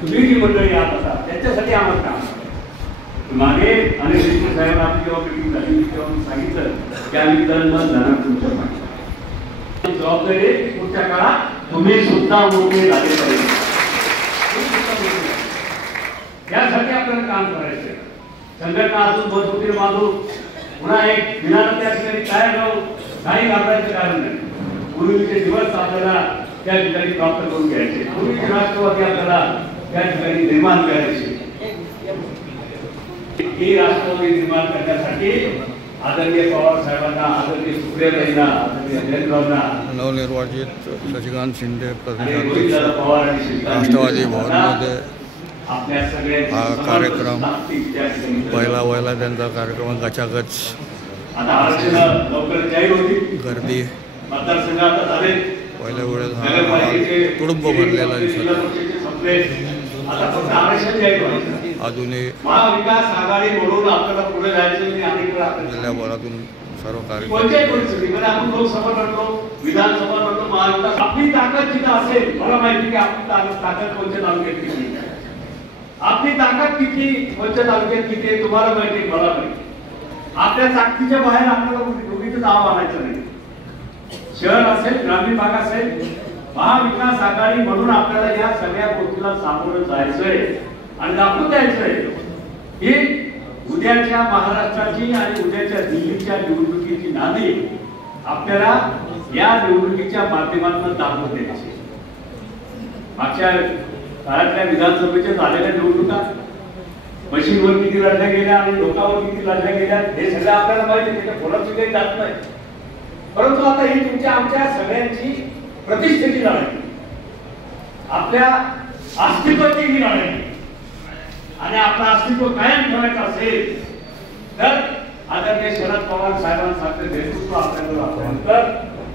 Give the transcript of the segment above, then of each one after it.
तुम्ही जी मंडळी आहात आता त्यांच्यासाठी आम्हाला काम मागे अनिल देशमुख साहेब आपली जेव्हा मीटिंग झाली तेव्हा मी सांगितलं की आम्ही तन-मन धन तुमच्या पाठीशी जबाबदारी पुढच्या काळात तुम्ही सुद्धा मोठे झाले पाहिजे यासाठी आपल्याला काम करायचं संघटना अजून मजबूतीने बांधू पुन्हा एक दिनानं त्या ठिकाणी काय राहू काही घाबरायचं कारण नाही पूर्वीचे दिवस आपल्याला त्या ठिकाणी प्राप्त करून घ्यायचे पूर्वीचे राष्ट्रवादी आपल्याला त्या ठिकाणी निर्माण करायचे ही राष्ट्रवादी निर्माण करण्यासाठी आदरणीय पवार साहेबांना आदरणीय सुप्रियाताईंना आदरणीय जयंतरावांना नवनिर्वाचित शशिकांत शिंदे प्रदेशाध्यक्ष राष्ट्रवादी भवनमध्ये हा कार्यक्रम पहिला त्यांचा कार्यक्रम गचागच गर्दी पहिल्या वेळेस हा तुडुंब भरलेला दिसत अजूनही जिल्ह्याभरातून सर्व आपली ताकद जिथं असेल मला माहिती की आपली ताकद कोणत्या तालुक्यात किती आपली ताकद किती कोणत्या तालुक्यात किती आहे तुम्हाला माहिती मला माहिती आपल्या ताकदीच्या बाहेर आपल्याला दोघीचं नाव आणायचं नाही शहर असेल ग्रामीण भाग असेल महाविकास आघाडी म्हणून आपल्याला या सगळ्या गोष्टीला सामोरं जायचंय आणि दाखवून द्यायचंय ही उद्याच्या महाराष्ट्राची आणि उद्याच्या दिल्लीच्या निवडणुकीची नांदी आपल्याला या निवडणुकीच्या माध्यमातून दाखवून द्यायची मागच्या काळातल्या विधानसभेच्या झालेल्या निवडणुका मशीनवर किती लढल्या गेल्या आणि लोकांवर किती लढल्या गेल्या हे सगळं आपल्याला माहिती त्याच्या कोणाची काही जात नाही परंतु आता ही तुमच्या आमच्या सगळ्यांची प्रतिष्ठेची लढाई आपल्या अस्तित्वाची ही लढाई आणि आपलं अस्तित्व कायम ठेवायचं असेल तर आदरणीय शरद पवार साहेबांसारखे नेतृत्व आपल्याकडे तर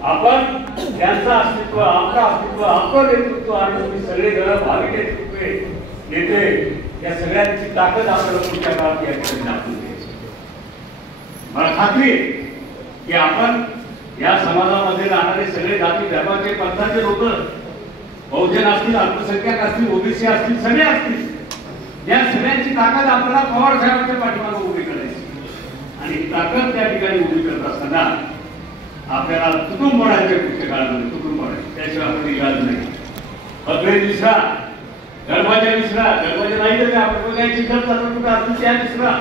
आपण त्यांचं अस्तित्व आपलं अस्तित्व आपलं नेतृत्व आणि तुम्ही सगळे जण भावी नेतृत्व नेते या सगळ्यांची ताकद आपल्याला पुढच्या काळात या ठिकाणी दाखवून द्यायची मला खात्री की आपण या समाजामध्ये राहणारे सगळे जाती धर्माचे पंथाचे लोक बहुजन असतील अल्पसंख्याक असतील ओबीसी असतील सगळे असतील या सगळ्यांची ताकद आपल्याला पवार साहेबांच्या पाठीमागे उभी करायची आणि ताकद त्या ठिकाणी उभी करत असताना आपल्याला तुटून पडायचे पुढच्या काळामध्ये तुटून पडायचे त्याशिवाय आपण इलाज नाही अग्रे विसरा गणमाच्या विसरा गणमाच्या नाही तर आपण काही चिखल चालू कुठं असतील त्या विसरा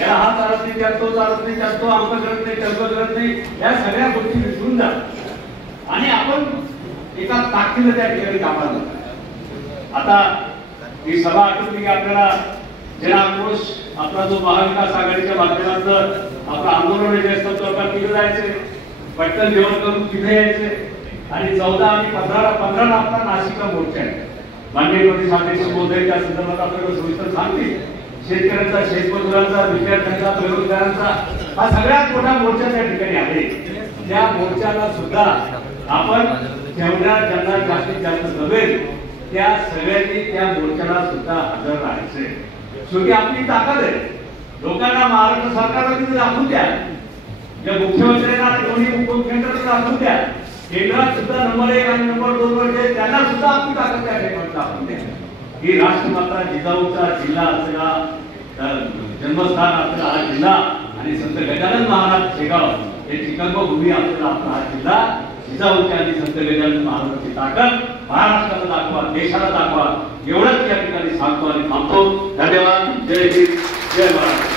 याला हा चालत नाही त्यात तो चालत नाही त्यात तो अंक करत नाही टंक करत नाही या सगळ्या गोष्टी विसरून जा आणि आपण एका ताकदीने त्या ठिकाणी कामाला जातो आता ही सभा आठवली की आपल्याला जनाक्रोश आपला जो महाविकास आघाडीच्या माध्यमातून आपलं आंदोलन जे असतं तो आपण तिथे जायचे पटकन जेवण करून तिथे यायचे आणि 14 आणि 15 आपला नाशिकला मोर्चा आहे माननीय प्रदेशाध्यक्ष महोदय त्या संदर्भात आपल्याला सविस्तर सांगतील शेतकऱ्यांचा शेतमजुरांचा विद्यार्थ्यांचा बेरोजगारांचा हा सगळ्यात मोठा मोर्चा त्या ठिकाणी आहे त्या मोर्चाला सुद्धा आपण जेवढ्या ज्यांना जास्तीत जास्त जमेल त्या सगळ्यांनी त्या मोर्चाला सुद्धा हजर राहायचे शेवटी आपली ताकद आहे लोकांना महाराष्ट्र सरकारला तिथे दाखवून द्या या मुख्यमंत्र्यांना दोन्ही उपमुख्यमंत्र्यांना दाखवून द्या केंद्रात सुद्धा नंबर 1 आणि नंबर 2 वर त्यांना सुद्धा आपली ताकद त्या ठिकाणी दाखवून द्या ही राष्ट्रमाता जिजाऊचा जिल्हा असलेला जन्मस्थान असलेला हा जिल्हा आणि संत गजानन महाराज शेगाव हे चिकंबभूमी असलेला आपला हा जिल्हा जिजाऊच्या आणि संत गजानन महाराजांची ताकद महाराष्ट्राला दाखवा देशाला दाखवा एवढंच या ठिकाणी सांगतो आणि थांबतो धन्यवाद जय हिंद जय महाराष्ट्र